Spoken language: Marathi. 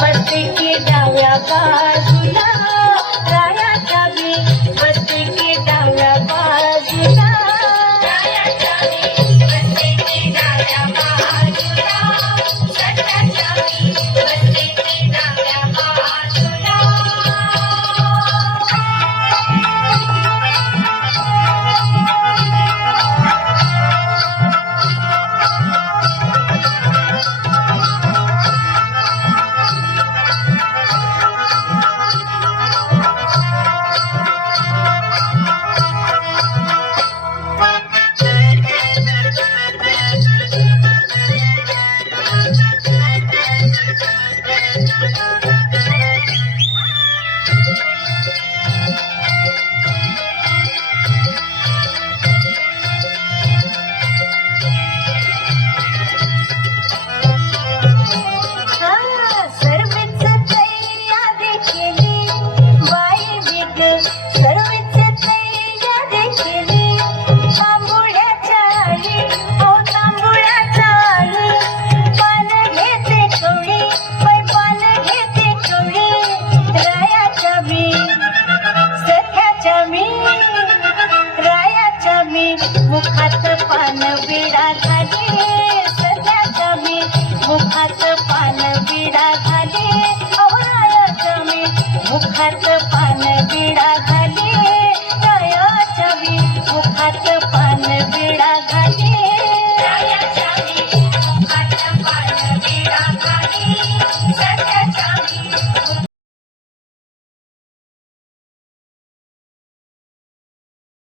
बसते की डाव्या बाजूला रायाच्या मी बसते की डाव्या बाजूला रायाच्या मी बसते की डाव्या बाजूला सत्याच्या मी बसते की डाव्या बाजूला मुखात पान विडा घाले सध्याच्या मी मुखात पान विडा घाले रायाच्या मी मुखात पान विडा घाले रायाच्या मी मुखात पान विडा